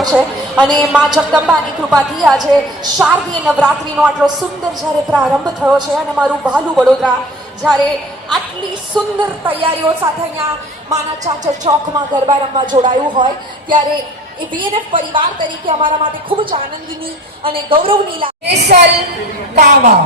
થયો છે. અને મા જગદંબાની કૃપાથી આજે શારદીય નવરાત્રિનો આટલો સુંદર જ્યારે પ્રારંભ થયો છે અને મારું ભાલું વડોદરા જ્યારે આટલી સુંદર તૈયારીઓ સાથે અહીંયા માના ચાચર ચોકમાં ગરબા રમવા જોડાયું હોય, ત્યારે એ બીએનએફ પરિવાર તરીકે અમારા માટે ખૂબ જ આનંદની અને ગૌરવની લાગે કાવા.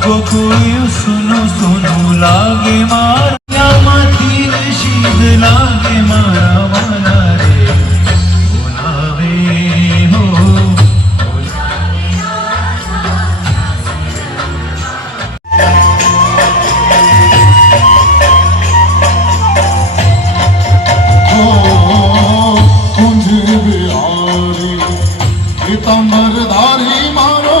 ગોકુળિયું સુનું લાગે મારામાંથી શીદ લાગે મારા વાલા રે બોલાવે હો કુંજ બિહારી રે પિતાંબરધારી મારો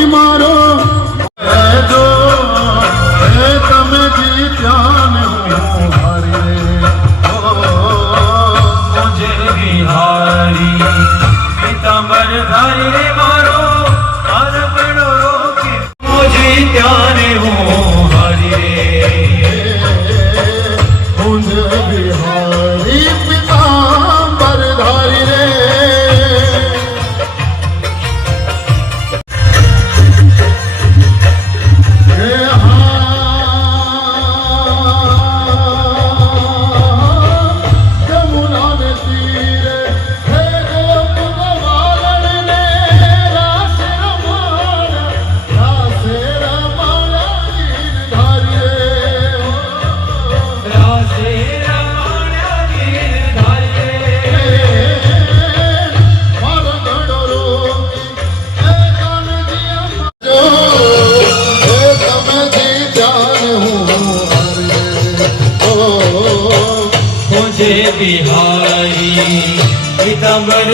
મુજે બિહારી પીતાંબર